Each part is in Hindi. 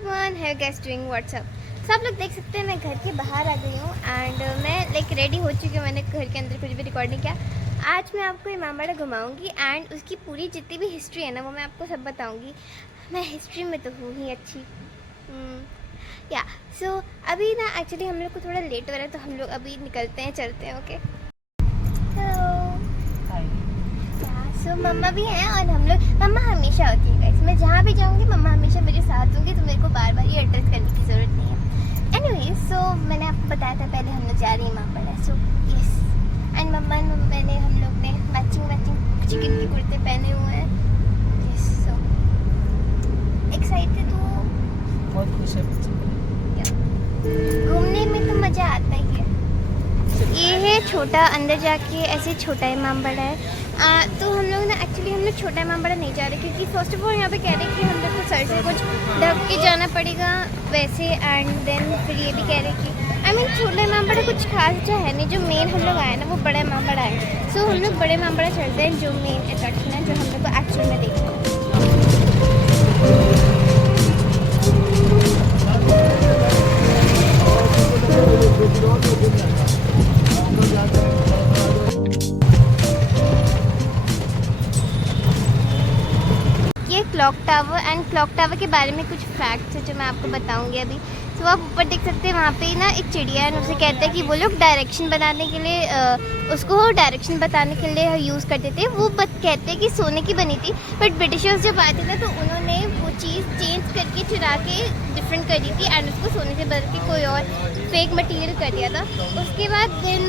Everyone, how guys doing, what's up. तो आप लोग देख सकते हैं मैं घर के बाहर आ गई हूँ एंड मैं रेडी हो चुकी हूँ। मैंने घर के अंदर कुछ भी रिकॉर्ड नहीं किया। आज मैं आपको इमामबाड़ा घुमाऊंगी एंड उसकी पूरी जितनी भी हिस्ट्री है ना वो मैं आपको सब बताऊंगी। मैं हिस्ट्री में तो हूँ ही अच्छी। या सो अभी ना एक्चुअली हम लोग को थोड़ा लेट हो रहा है, तो हम लोग अभी निकलते हैं, चलते हैं। ओके, सो मम्मा भी हैं और हम लोग, मम्मा हमेशा होती है गाइस, मैं जहाँ भी जाऊँगी मम्मा हमेशा मेरे साथ होंगी, तो मेरे को बार बार ये एड्रेस करने की ज़रूरत नहीं है। एनीवे, सो मैंने आपको बताया था पहले हम लोग जा रहे हैं इमामबाड़ा। सो यस, एंड मम्मा मैंने हम लोग ने मैचिंग चिकन के कुर्ते पहने हुए हैं। यस, सो एक्साइटेड हूँ, बहुत खुश है बच्चे। घूमने में तो मज़ा आता ही है। ये है छोटा, अंदर जाके ऐसे छोटा इमामबाड़ा है। तो हम लोग ना एक्चुअली हम लोग छोटा इमामबाड़ा नहीं जा रहे, क्योंकि फर्स्ट ऑफ ऑल यहाँ पे कह रहे हैं कि हम लोग को सर से कुछ ढक के जाना पड़ेगा वैसे, एंड देन फिर ये भी कह रहे हैं कि आई मीन छोटा इमामबाड़ा कुछ खास अच्छा है नहीं। जो मेन हम लोग आए ना वो बड़ा इमामबाड़ा है। सो हम लोग बड़े इमामबाड़ा चलते हैं, जो मेन अट्रैक्शन है, जो हम लोग को एक्चुअल में देखना है। ये clock tower, and clock tower के बारे में कुछ फैक्ट्स है जो मैं आपको बताऊंगी अभी। तो आप ऊपर देख सकते हैं, वहाँ पे ना एक चिड़िया है, उसे कहते हैं कि वो लोग डायरेक्शन बनाने के लिए उसको डायरेक्शन बताने के लिए यूज़ करते थे। वो कहते हैं कि सोने की बनी थी, बट ब्रिटिशर्स जब आए थे ना तो उन्होंने वो चीज़ चेंज करके चुरा के डिफरेंट कर दी थी, एंड उसको सोने से बदल के कोई और फेक मटीरियल कर दिया था। उसके बाद then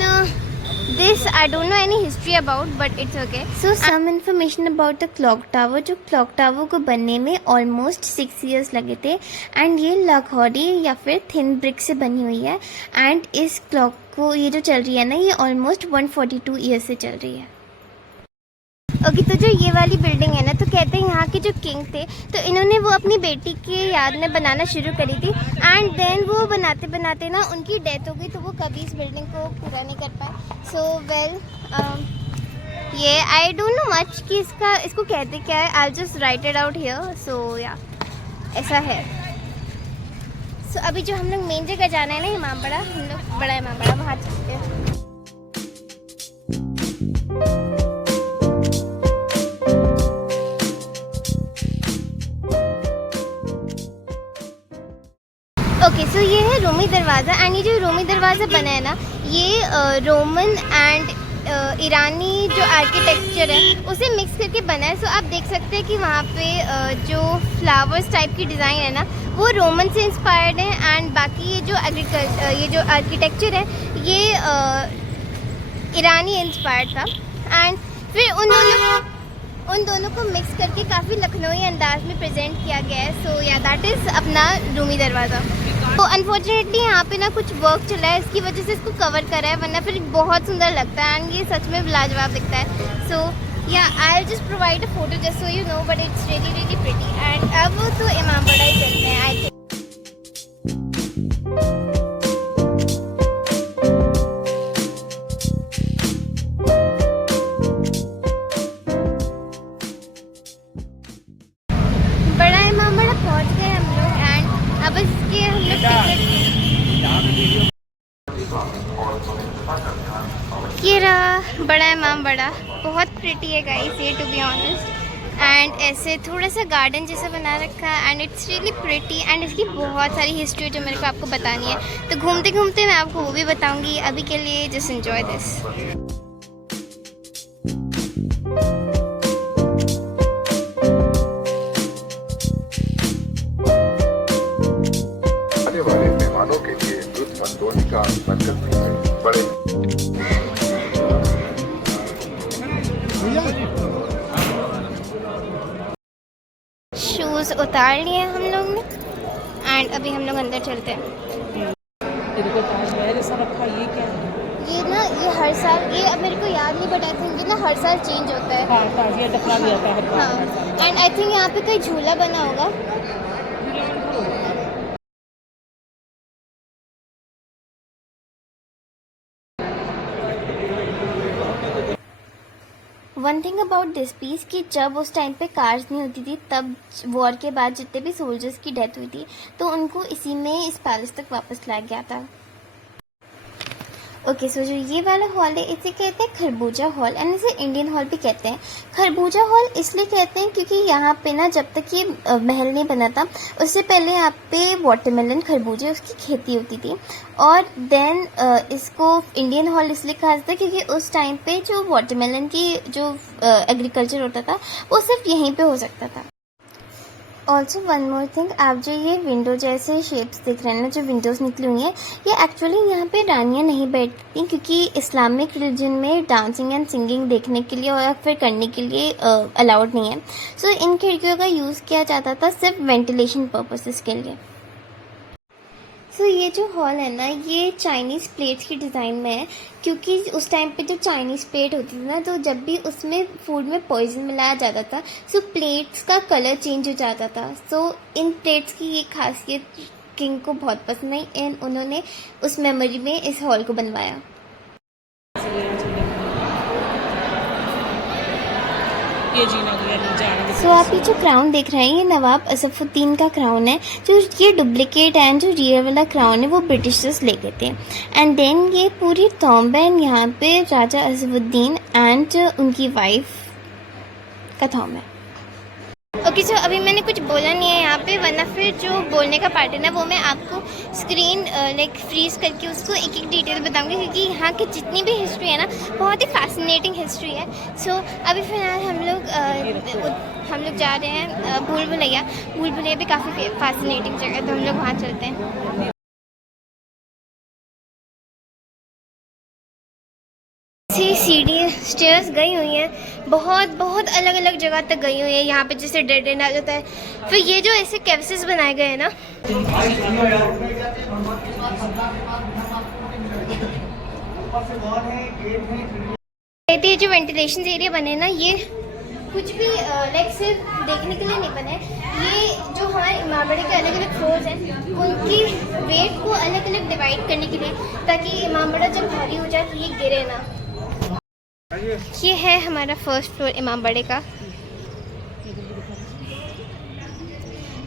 This I don't know any history about, but it's okay. So some information about the clock tower. जो clock tower को बनने में almost 6 years लगे थे, and ये लाहौरी या फिर thin brick से बनी हुई है, and इस clock को ये जो चल रही है ना ये almost 142 years से चल रही है। ओके, तो जो ये वाली बिल्डिंग है ना, तो कहते हैं यहाँ के जो किंग थे तो इन्होंने वो अपनी बेटी के याद में बनाना शुरू करी थी, एंड देन वो बनाते बनाते ना उनकी डेथ हो गई, तो वो कभी इस बिल्डिंग को पूरा नहीं कर पाए। सो वेल, ये आई डोंट नो मच कि इसको कहते क्या है। I just write it out here. So या ऐसा है। सो अभी जो हम लोग मेन जगह जाना है ना इमामबाड़ा, हम लोग बड़ा इमामबाड़ा वहाँ चलते हैं। ओके, सो ये है रोमी दरवाज़ा, एंड ये जो रोमी दरवाज़ा बना है ना ये रोमन एंड ईरानी जो आर्किटेक्चर है उसे मिक्स करके बना है। सो आप देख सकते हैं कि वहाँ पे जो फ्लावर्स टाइप की डिज़ाइन है ना वो रोमन से इंस्पायर्ड है, एंड बाकी ये जो आर्किटेक्चर है ये ईरानी इंस्पायर्ड था, एंड फिर उन दोनों को मिक्स करके काफ़ी लखनवी अंदाज में प्रेजेंट किया गया है। सो या दैट इज़ अपना रूमी दरवाज़ा। तो अनफॉर्चुनेटली यहाँ पे ना कुछ वर्क चला है, इसकी वजह से इसको कवर करा है, वरना फिर बहुत सुंदर लगता है, एंड ये सच में लाजवाब दिखता है। सो या I will just provide a photo just so you know, but it's really really pretty. And अब तो इमामबाड़ा ही चलते हैं आई थिंक। बड़ा इमामबाड़ा पहुँच गए हम लोग, एंड अब इसके हम लोग टिकट, ये रहा बड़ा इमामबाड़ा। बहुत प्रिटी है गाइस ये, टू बी ऑनेस्ट, एंड ऐसे थोड़ा सा गार्डन जैसा बना रखा है, and it's really pretty, and इसकी बहुत सारी हिस्ट्री जो मेरे को आपको बतानी है, तो घूमते घूमते मैं आपको वो भी बताऊंगी। अभी के लिए जस्ट एंजॉय दिस। आने वाले मेहमानों के लिए दूध मंदोनी का बरकत भी है। बड़े शूज़ उतार लिए हम लोग ने, एंड अभी हम लोग अंदर चलते हैं। ताजमहल ऐसा रखा, ये क्या है? ये ना ये हर साल, ये अब मेरे को याद नहीं, बट आई थिंक ये ना हर साल चेंज होता है। हाँ, ताजिया टकरा भी आता है। हाँ, एंड आई थिंक यहाँ पे कोई झूला बना होगा। One thing about this piece कि जब उस टाइम पे कार्स नहीं होती थी, तब वॉर के बाद जितने भी सोल्जर्स की डेथ हुई थी तो उनको इसी में इस पैलेस तक वापस लाया गया था। ओके सो जो ये वाला हॉल है इसे कहते हैं खरबूजा हॉल एंड इसे इंडियन हॉल भी कहते हैं। खरबूजा हॉल इसलिए कहते हैं क्योंकि यहाँ पे ना जब तक ये महल नहीं बना था उससे पहले यहाँ पे वाटरमेलन खरबूजे उसकी खेती होती थी। और देन इसको इंडियन हॉल इसलिए कहा जाता है क्योंकि उस टाइम पे जो वाटरमेलन की जो एग्रीकल्चर होता था वो सिर्फ यहीं पे हो सकता था। ऑल्सो वन मोर थिंग, आप जो ये विंडो जैसे शेप्स दिख रहे हैं ना, जो विंडोज़ निकली हुई हैं, ये एक्चुअली यहाँ पे रानियाँ नहीं बैठती क्योंकि इस्लामिक रिलीजन में डांसिंग एंड सिंगिंग देखने के लिए और फिर करने के लिए अलाउड नहीं है। सो इन खिड़कियों का यूज़ किया जाता था सिर्फ वेंटिलेशन पर्पसेस के लिए। सो ये जो हॉल है ना, ये चाइनीज़ प्लेट्स की डिज़ाइन में है क्योंकि उस टाइम पे जो चाइनीज़ प्लेट होती थी ना, तो जब भी उसमें फूड में पॉइजन मिलाया जाता था सो प्लेट्स का कलर चेंज हो जाता था। सो इन प्लेट्स की ये खासियत किंग को बहुत पसंद आई एंड उन्होंने उस मेमोरी में इस हॉल को बनवाया। ये जीना गया नहीं जाना। सो आप ये जो क्राउन देख रहे हैं ये नवाब असफुद्दीन का क्राउन है। जो ये डुप्लीकेट एंड जो रियल वाला क्राउन है वो ब्रिटिशर्स ले गए थे। एंड देन ये पूरी टॉम्ब है यहाँ पे राजा असफुद्दीन एंड उनकी वाइफ का थॉम्ब है। ओके सो अभी मैंने कुछ बोला नहीं है यहाँ पे, वरना फिर जो बोलने का पार्ट है ना वो मैं आपको स्क्रीन लाइक फ्रीज करके उसको एक एक डिटेल बताऊंगी क्योंकि यहाँ की जितनी भी हिस्ट्री है ना बहुत ही फैसिनेटिंग हिस्ट्री है। सो अभी फिलहाल हम लोग जा रहे हैं भूल भुलैया। भूल भुलैया भी काफ़ी फैसिनेटिंग जगह है तो हम लोग वहाँ चलते हैं। सीढ़ी स्टेयर्स गई हुई हैं, बहुत अलग अलग जगह तक गई हुई है। यहाँ पे जैसे डेड एंड आ जाता है, फिर ये जो ऐसे कैविसेस बनाए गए हैं ना, ये जो वेंटिलेशन एरिया बने ना, ये कुछ भी लाइक सिर्फ देखने के लिए नहीं बने। ये जो हमारे इमामबाड़े के अलग अलग फ्लोर्स हैं उनकी वेट को अलग अलग डिवाइड करने के लिए, ताकि इमामबाड़ा जब भारी हो जाए तो ये गिरे ना। ये है हमारा फर्स्ट फ्लोर इमामबाड़े का।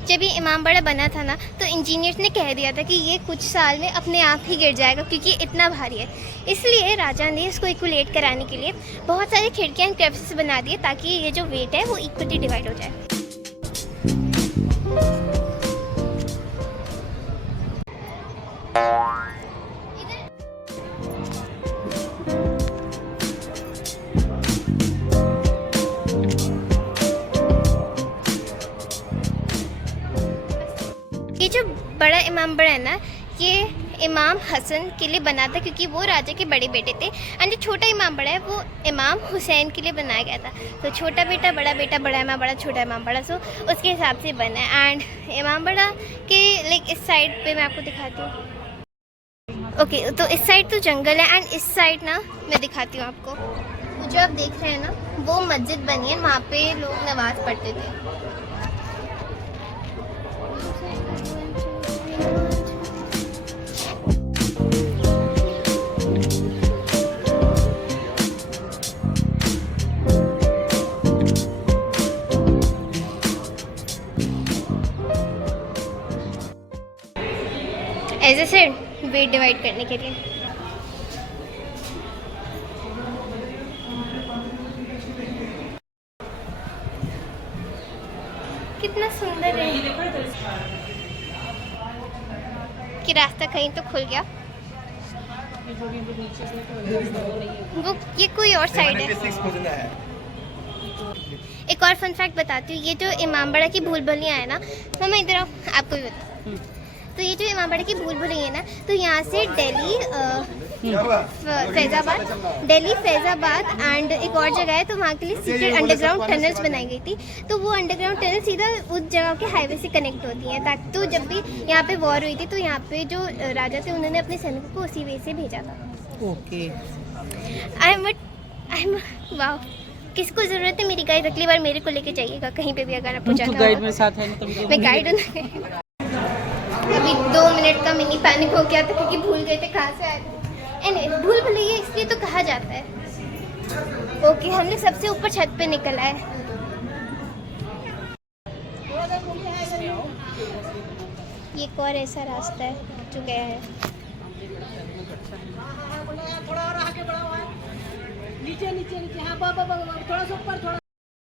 जब ये इमामबाड़ा बना था ना तो इंजीनियर्स ने कह दिया था कि ये कुछ साल में अपने आप ही गिर जाएगा क्योंकि इतना भारी है। इसलिए राजा ने इसको इक्वलेट कराने के लिए बहुत सारी खिड़कियाँ एंड क्रेविसेस बना दिए ताकि ये जो वेट है वो इक्वली डिवाइड हो जाए। ये जो बड़ा इमामबाड़ा है ना, ये इमाम हसन के लिए बना था क्योंकि वो राजा के बड़े बेटे थे। एंड जो छोटा इमामबाड़ा है वो इमाम हुसैन के लिए बनाया गया था। तो छोटा बेटा, बड़ा इमामबाड़ा, छोटा इमामबाड़ा, सो उसके हिसाब से बना है। एंड इमामबाड़ा के लाइक इस साइड पे मैं आपको दिखाती हूँ। ओके तो इस साइड तो जंगल है एंड इस साइड ना मैं दिखाती हूँ आपको। तो जो आप देख रहे हैं ना वो मस्जिद बनी है, वहाँ पे लोग नमाज पढ़ते थे। As I said weight divide करने के लिए। कितना सुंदर है कि रास्ता कहीं तो खुल गया। वो ये कोई और साइड है। एक और फन फैक्ट बताती हूँ, ये जो इमामबाड़ा की भूल भुलैया है ना, तो मैं इधर आपको भी बताऊँ। तो ये जो इमामबाड़ा की भूल भुलैया है ना, तो यहाँ से दिल्ली फैज़ाबाद एंड एक और जगह है तो वहाँ के लिए सीक्रेट अंडरग्राउंड टनल्स बनाई गई थी। तो वो अंडरग्राउंड टनल सीधा उस जगह के हाईवे से कनेक्ट होती हैं ताकि तो जब भी यहाँ पे वॉर हुई थी तो यहाँ पे जो राजा थे उन्होंने अपने सैनिकों को उसी वे से भेजा था। ओके आई एम वाओ, किसको ज़रूरत है मेरी गाइड? अगली बार मेरे को लेके जाइएगा कहीं पे भी अगर आपको जाना गाइड मेरे साथ है ना, तभी मैं गाइड हूँ। अभी 2 मिनट का मिनी पैनिक हो गया था क्योंकि भूल गए थे कहाँ से आए थे। भूल भुलैया इसलिए तो कहा जाता है। ओके, हम लोग सबसे ऊपर छत पे निकल आए। ये एक और ऐसा रास्ता है जो गया है।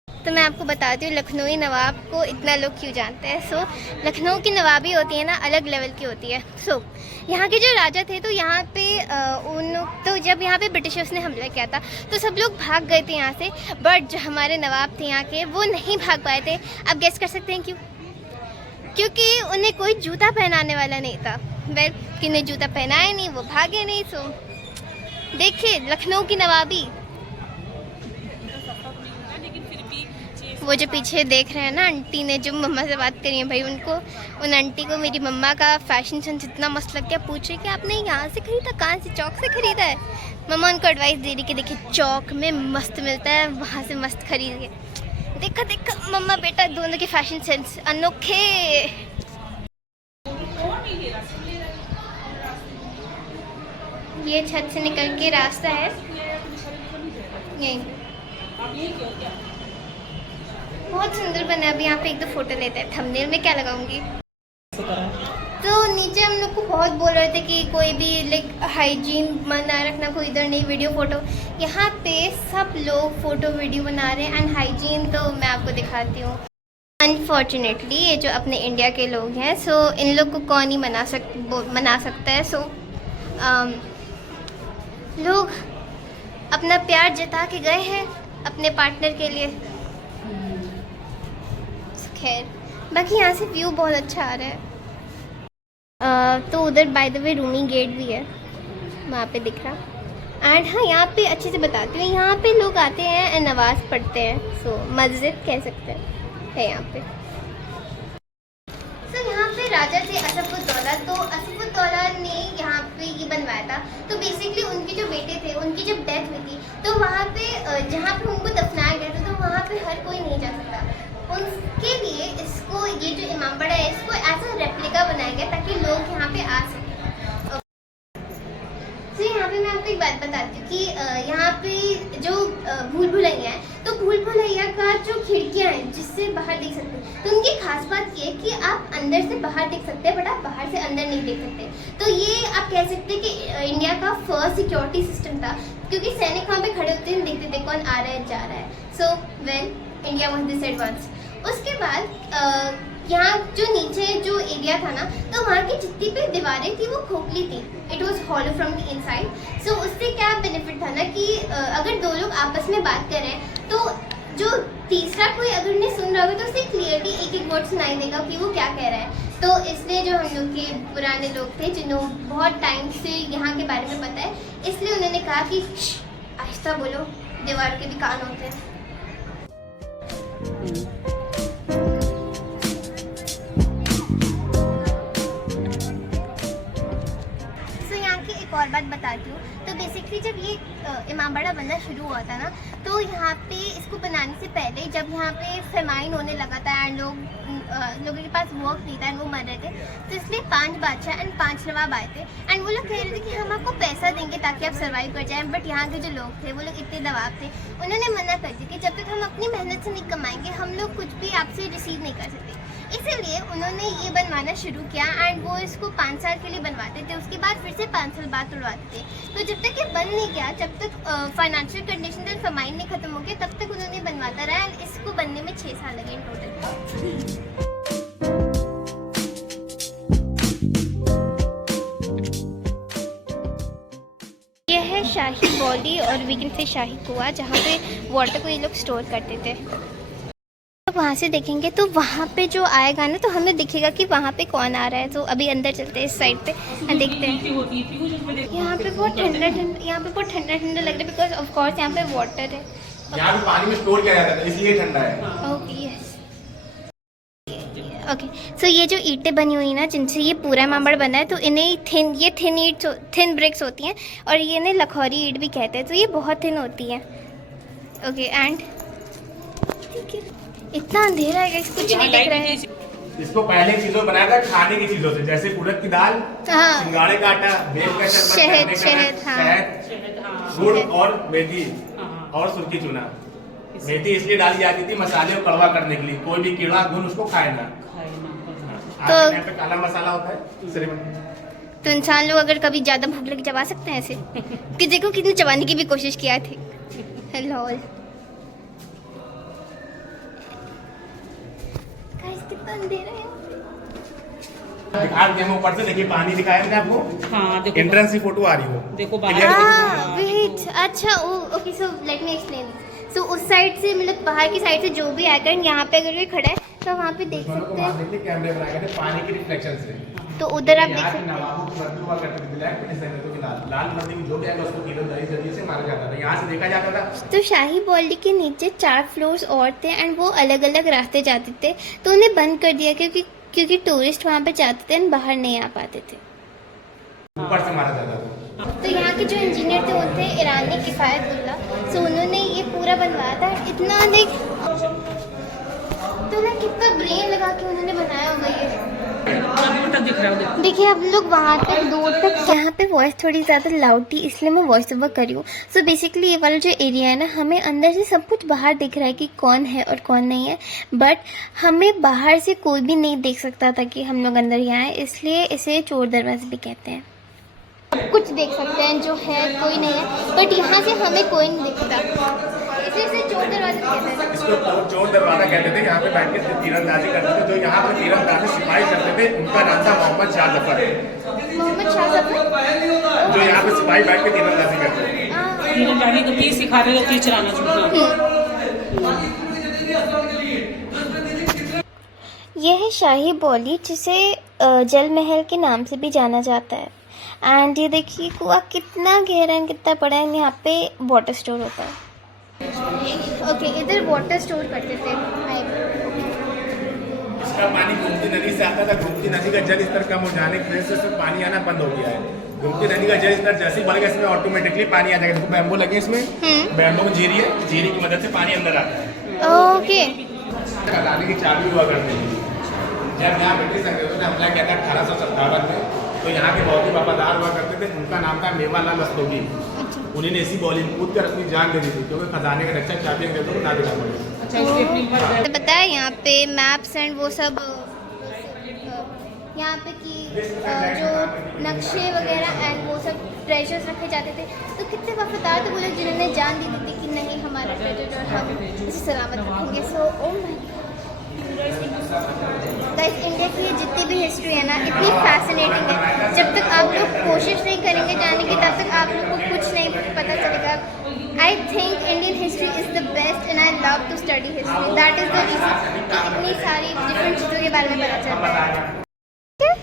तो मैं आपको बताती हूँ लखनऊ नवाब को इतना लोग क्यों जानते हैं। सो लखनऊ की नवाबी होती है ना, अलग लेवल की होती है। सो यहाँ के जो राजा थे तो यहाँ पे जब यहाँ पे ब्रिटिशर्स ने हमला किया था तो सब लोग भाग गए थे यहाँ से, बट जो हमारे नवाब थे यहाँ के वो नहीं भाग पाए थे। आप गेस कर सकते हैं क्यों? क्योंकि उन्हें कोई जूता पहनाने वाला नहीं था। वेल, किन्हें जूता पहनाया नहीं, वो भागे नहीं। सो देखिए लखनऊ की नवाबी। वो जो पीछे देख रहे हैं ना आंटी ने जो मम्मा से बात करी है, भाई उन आंटी को मेरी मम्मा का फैशन सेंस इतना मस्त लग गया। पूछ रहे कि आपने यहाँ से खरीदा, कहाँ से, चौक से खरीदा है? मम्मा उनको एडवाइस दे रही कि देखिए चौक में मस्त मिलता है, वहाँ से मस्त खरीद के। देखा मम्मा बेटा दोनों के फैशन सेंस अनोखे। ये छत से निकल के रास्ता है यहीं। बहुत सुंदर बना है। अभी यहाँ पे एक दो फोटो लेते हैं। थंबनेल में क्या लगाऊंगी? तो नीचे हम लोग को बहुत बोल रहे थे कि कोई भी लाइक हाइजीन बना रखना, कोई इधर नहीं वीडियो फोटो। यहाँ पे सब लोग फोटो वीडियो बना रहे हैं एंड हाइजीन तो मैं आपको दिखाती हूँ। अनफॉर्चुनेटली ये जो अपने इंडिया के लोग हैं, सो इन लोग को कौन ही मना सकता है। सो लोग अपना प्यार जता के गए हैं अपने पार्टनर के लिए। खैर, बाकी यहाँ से व्यू बहुत अच्छा आ रहा है। तो उधर by the way Rumi gate भी है, वहाँ पे दिख रहा। एंड हाँ, यहाँ पे अच्छे से बताती हूँ, यहाँ पे लोग आते हैं एंड नमाज़ पढ़ते हैं। सो मस्जिद कह सकते हैं है यहाँ पे। सो यहाँ पे राजा थे असफुद्दौला। तो असफुद्दौला ने यहाँ पे ये बनवाया था। तो बेसिकली उनके जो बेटे थे, उनकी जब डेथ हुई थी तो वहाँ पे जहाँ पे उनको दफनाया गया था तो वहाँ पे हर कोई नहीं जा सकता। उनके लिए इसको, ये जो इमामबाड़ा है, इसको ऐसा रेप्लिका बनाया गया ताकि लोग यहाँ पे आ सकें। तो यहाँ पे मैं आपको एक बात बताती हूँ कि यहाँ पे जो भूल भुलैया है, तो भूल भुलैया का जो खिड़कियाँ हैं जिससे बाहर देख सकते हैं, तो उनकी खास बात ये है कि आप अंदर से बाहर देख सकते हैं बट आप बाहर से अंदर नहीं देख सकते। तो ये आप कह सकते हैं कि इंडिया का फर्स्ट सिक्योरिटी सिस्टम था, क्योंकि सैनिक वहाँ पे खड़े होते हैं, देखते थे कौन आ रहा है जा रहा है। So well, India was this advance. उसके बाद यहाँ जो नीचे जो एरिया था ना, तो वहाँ की जितनी भी दीवारें थी वो खोखली थी। It was hollow from the inside. So उससे क्या बेनिफिट था ना कि अगर दो लोग आपस में बात कर रहे हैं तो जो तीसरा कोई अगर उन्हें सुन रहा होगा तो उसे क्लियरली एक एक वर्ड सुनाई देगा कि वो क्या कह रहा है। तो इसलिए जो हम लोग के पुराने लोग थे जिन्हों बहुत टाइम से यहाँ के बारे में पता है, इसलिए उन्होंने कहा कि आहिस्ता बोलो, दीवार के भी कान होते हैं। एक और बात बताती हूँ। तो बेसिकली जब ये इमामबाड़ा बनना शुरू हुआ था ना, तो यहाँ पे इसको बनाने से पहले जब यहाँ पे फेमाइन होने लगा था एंड लोगों के पास वर्क नहीं था एंड वो मर रहे थे, तो इसलिए 5 बादशाह एंड 5 नवाब आए थे एंड वो लोग कह रहे थे कि हम आपको पैसा देंगे ताकि आप सर्वाइव कर जाएं। बट यहाँ के जो लोग थे वो लोग इतने दबाव थे, उन्होंने मना कर दिया कि जब तक हम अपनी मेहनत से नहीं कमाएंगे हम लोग कुछ भी आपसे रिसीव नहीं कर सकते। इसीलिए उन्होंने ये बनवाना शुरू किया एंड वो इसको 5 साल के लिए बनवाते थे, उसके बाद फिर से 5 साल बाद तोड़वाते थे। तो जब तक ये बन नहीं गया, जब तक फाइनेंशियल कंडीशन एंड फेमाइन नहीं खत्म हो गया, तब तक उन्होंने बनवाता रहा एंड इसको बनने में 6 साल लगे इन टोटल। यह है शाही बॉडी और वीगन से शाही कुआं, जहाँ पे वाटर को ये लोग स्टोर करते थे। वहाँ से देखेंगे तो वहाँ पे जो आएगा ना तो हमें दिखेगा कि वहाँ पे कौन आ रहा है। तो अभी अंदर चलते हैं इस साइड पे और देखते हैं। यहाँ पे बहुत ठंडा लग रहा है बिकॉज ऑफ कोर्स यहाँ पे वाटर है। यहाँ पे पानी में स्टोर किया जाता है इसलिए ठंडा है। Okay yes, okay. सो ये जो ईंटें बनी हुई ना जिनसे ये पूरा इमामबाड़ा बना है, तो इन्हें थिन ब्रिक्स होती हैं और ये इन्हें लखौरी ईंट भी कहते हैं। तो ये बहुत थिन होती है। ओके एंड इतना अंधेरा है कि कुछ नहीं दिख रहा है। इसको पहले चीजों बनाया था खाने की चीजों से, जैसे उड़द की दाल, सिंगाड़े का आटा, बेल का शरबत, शहद, गुड़ और मेथी, और सुर्खी चूना। मेथी इसलिए डाली जाती थी मसाले को कड़वा करने के लिए, कोई भी कीड़ा घुन उसको खाए ना। तो आज के टाइम पे काला मसाला होता है दूसरे में। तो इंसान लोग अगर कभी ज्यादा भूख लगे चबा सकते हैं ऐसे कि देखो कितने चबाने की भी कोशिश किया थे। लॉल गाइस कितना अंधेरा है। दिखा दिया मैं ऊपर से, देखिए पानी दिखाया मैंने आपको। हाँ देखो, एंट्रेंस की फोटो आ रही हो। देखो Clear बाहर। वेट अच्छा okay so let me explain. So उस साइड से मतलब बाहर की साइड से जो भी आकर यहाँ पे अगर कोई खड़ा है तो वहाँ पे देख सकते हैं। कैमरे बनाए गए थे पानी के रिफ्लेक्शन से। तो उधर आप देख यहाँ के सकते हैं। नवाबों की वर्दी हुआ करती थी ब्लैक, इस समय तो लाल वर्दी में जो भी आएगा उसको तीरंदाजी जरिए से मारा जाता था। यहाँ से देखा जाता था। तो शाही बॉली के नीचे 4 फ्लोर्स और थे एंड वो अलग अलग रास्ते जाते थे, तो उन्हें बंद कर दिया क्योंकि टूरिस्ट वहाँ पे जाते थे एंड बाहर नहीं आ पाते थे। ऊपर से मारा जाता था। तो यहाँ के जो इंजीनियर थे वो थे ईरानी किफ़ायतुल्ला। सो उन्होंने ये पूरा बनवाया था। इतना लाइक तो ना कितना ब्रेन लगा के उन्होंने बनाया होगा ये। तक दिख रहा है देखो। देखिए हम लोग वहाँ तक दूर तक, यहाँ पे वॉइस थोड़ी ज़्यादा लाउड थी इसलिए मैं वॉइस ओवर कर रही हूँ। सो बेसिकली ये वाला जो एरिया है ना, हमें अंदर से सब कुछ बाहर दिख रहा है कि कौन है और कौन नहीं है, बट हमें बाहर से कोई भी नहीं देख सकता था कि हम लोग अंदर यहाँ आए, इसलिए इसे चोर दरवाजे भी कहते हैं। कुछ देख सकते हैं जो है कोई नहीं है, बट यहाँ से हमें कोई नहीं दिखता, इसे चोर दरवाजे कहते हैं। इसको चोर दरवाजा कहते थे। यहाँ पे बैठ के तीरंदाजी करते थे। जो यहाँ पर तीरंदाजी सिपाही करते थे उनका नाम था मोहम्मद शाह जफर। मोहम्मद शाह जफर जो यहाँ पे सिपाही बैठ के तीरंदाजी करते थे। तीरंदाजी को तीर सिखा रहे हो, तीर चलाना सीखना। यह है शाही बॉली जिसे जल महल के नाम से भी जाना जाता है। एंड ये देखिए कुआं कितना गहरा है, कितना बड़ा है। यहाँ पे वाटर स्टोर होता है। ओके इधर वाटर स्टोर करते थे। इसका पानी गोमती नदी से आता था। गोमती नदी का जल स्तर कम हो जाने की वजह से इसमें पानी आना बंद हो गया है। गोमती नदी का जल स्तर जैसे ही बढ़ गया इसमें ऑटोमेटिकली पानी आ जाएगा। देखो बैम्बो लगे इसमें, बैम्बो में जीरी है, जीरी की मदद से पानी अंदर आता है। ओके खजाने की चाबी हुआ करती थी। जब यहाँ ब्रिटिश अंग्रेजों ने हमला किया था 1857 में, तो यहाँ के बहुत ही वफादार हुआ करते थे। उनका नाम था मेवालाल रस्तोगी। उन्हीं ने इसी बॉली में कूद कर अपनी जान दे दी थी क्योंकि खजाने का रक्षा चाबी अंग्रेजों को ना देना पड़े। अच्छा इसलिए अपनी बार तो पता है यहाँ पे मैप्स एंड वो सब, यहाँ पे की जो नक्शे वगैरह एंड वो सब ट्रेजर्स रखे जाते थे। तो कितने वफादार थे वो लोग जिन्होंने जान दी थी कि नहीं हमारा ट्रेजर और हम इसे सलामत रखेंगे। सो ओ माय गाइस, इंडिया की ये जितनी भी हिस्ट्री है ना इतनी फैसिनेटिंग है। जब तक आप लोग कोशिश नहीं करेंगे जाने की तब तक आप लोग को कुछ नहीं पता चलेगा। I think Indian history is the best and I love to study history. That is the reason कि इतनी सारी डिफरेंट चीज़ों के बारे में पता चलता है।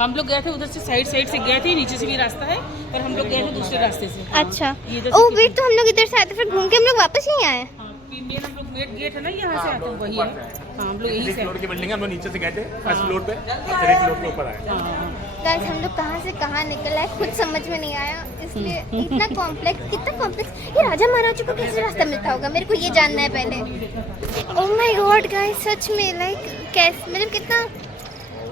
हम लोग गए थे उधर से, साइड से गए थे, नीचे से भी रास्ता है, पर हम लोग गए थे दूसरे रास्ते से। अच्छा ये इधर से ओह वेट, तो हम लोग इधर से आए थे फिर घूम के हम लोग वापस नहीं आए। मेन हम लोग मेन गेट है ना यहाँ से आते हैं, वही है। हाँ हम लोग यही से फ्लोर की बिल्डिंग है, हम लोग नीचे से गए थे फर्स्ट फ्लोर पे, 3rd फ्लोर के ऊपर आए। गाइस हम लोग कहाँ से कहाँ निकल आए खुद समझ में नहीं आया, इसलिए इतना कॉम्प्लेक्स, कितना कॉम्प्लेक्स। ये राजा महाराजा को कैसे रास्ता मिलता होगा, मेरे को ये जानना है पहले। ओह माय गॉड गाइस, सच में लाइक कैसे, मतलब कितना,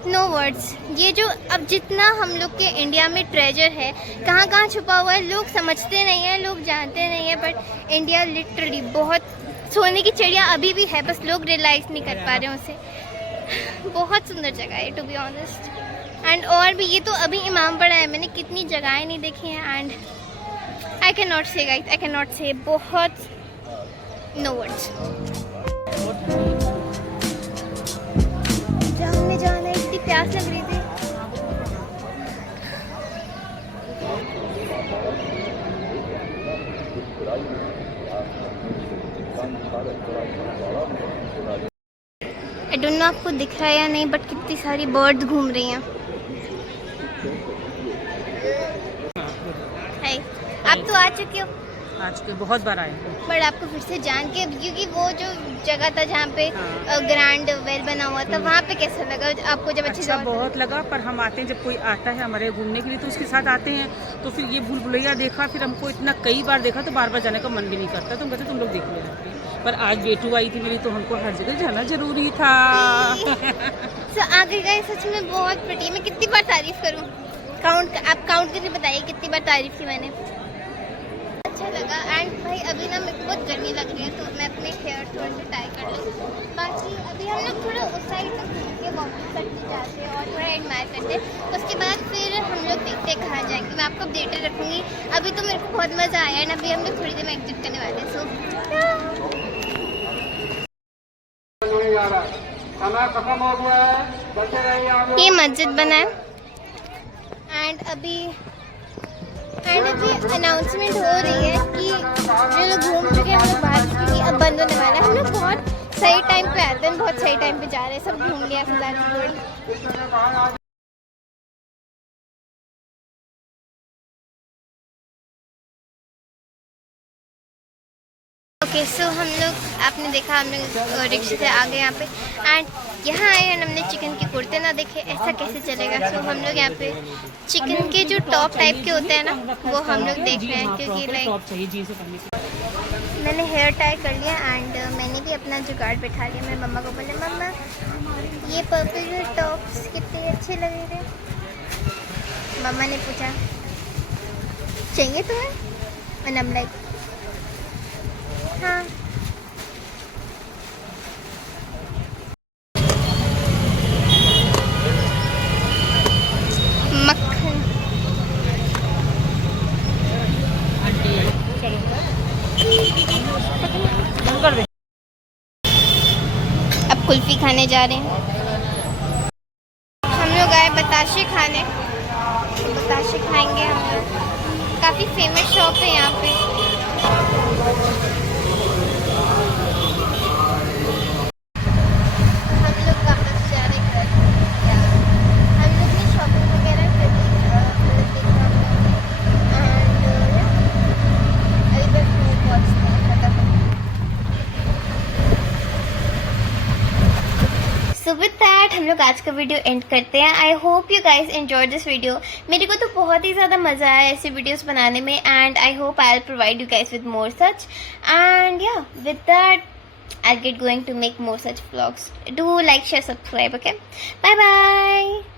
नो वर्ड्स। ये जो अब जितना हम लोग के इंडिया में ट्रेजर है कहाँ कहाँ छुपा हुआ है, लोग समझते नहीं हैं, लोग जानते नहीं हैं, बट इंडिया लिटरली बहुत सोने की चिड़िया अभी भी है, बस लोग रियलाइज़ नहीं कर पा रहे हैं उसे। बहुत सुंदर जगह है टू बी ऑनेस्ट। एंड और भी, ये तो अभी इमाम पड़ा है, मैंने कितनी जगहें नहीं देखी हैं। एंड आई कैन नॉट से गाइस, आई कैन नॉट से, बहुत नो वर्ड्स। जाने जाने इतनी प्यास लग रही थी। आई डोंट नो आपको दिख रहा है या नहीं, बट कितनी सारी बर्ड्स घूम रही हैं। हाय, आप तो आ चुके हो, आज के बहुत बार आए। बट आपको फिर से जान के, क्योंकि वो जो जगह था जहाँ पे ग्रैंड वेल बना हुआ था, वहाँ पे कैसा लगा आपको जब अच्छी अच्छा जगह? बहुत लगा, पर हम आते हैं, जब कोई आता है हमारे घूमने के लिए तो उसके साथ आते हैं, तो फिर ये भूल भुलैया देखा, फिर हमको इतना कई बार देखा तो बार बार जाने का मन भी नहीं करता, तो हम कहते तुम लोग देख लेना। पर आज बेटू आई थी मेरी, तो हमको हर जगह जाना जरूरी था। तो आगे गए, सच में बहुत प्रिटी। मैं कितनी बार तारीफ करूँ, आप काउंट करके बताइए कितनी बार तारीफ की मैंने। अच्छा लगा। जाएगा। एंड भाई अभी ना मेरे को बहुत गर्मी लग रही है तो मैं अपने हेयर थोड़े से टाई कर लूँ। बाकी अभी हम लोग थोड़ा उस साइड तक घूम के वापस करते जाते हैं और थोड़ा एडमायर करते हैं। उसके बाद फिर हम लोग देखते हैं कहाँ जाएंगे, मैं आपको अपडेटेड रखूँगी। अभी तो मेरे को बहुत मज़ा आया एंड अभी हम लोग थोड़ी देर में एग्जिट करने वाले हैं। सो खत्म हो गया है, बचे रहिए आप। ये मस्जिद बना है एंड अभी अनाउंसमेंट हो रही है कि जो लोग घूम चुके हैं हम लोग बाहर क्योंकि अब बंद होने वाला है। हम लोग बहुत सही टाइम पे आते हैं, बहुत सही टाइम पे जा रहे हैं, सब घूम लिया फिलहाल। ओके सो हम लोग आपने देखा हम लोग रिक्शे से आ गए यहाँ पे एंड यहाँ आए एंड हमने चिकन के कुर्ते ना देखे, ऐसा कैसे चलेगा। सो हम लोग यहाँ पे चिकन के जो टॉप टाइप के होते हैं ना वो हम लोग देख रहे हैं क्योंकि लाइक मैंने हेयर टाई कर लिया एंड मैंने भी अपना जुगाड़ बैठा लिया। मैं मम्मा को बोले मम्मा ये पर्पल टॉप्स कितने अच्छे लग रहे हैं। मम्मा ने पूछा चाहिए तुम्हें एंड आई एम लाइक हाँ। मक्खन अब कुल्फी खाने जा रहे हैं। हम लोग आए बताशे खाने, बताशे खाएंगे हम लोग। काफ़ी फेमस शॉप है यहाँ पे। हम लोग वापस जा रहे घर। हम लोग ने शॉपिंग वगैरह कर ली एंड अभी बस वो पहुँचते हैं फटाफट। सो विद दैट हम लोग आज का वीडियो एंड करते हैं। I hope you guys enjoy this video. मेरे को तो बहुत ही ज़्यादा मज़ा आया ऐसे वीडियोस बनाने में and I hope I will provide you guys with more such and yeah with that I'll get going to make more such vlogs. Do like, share, subscribe, okay? Bye bye.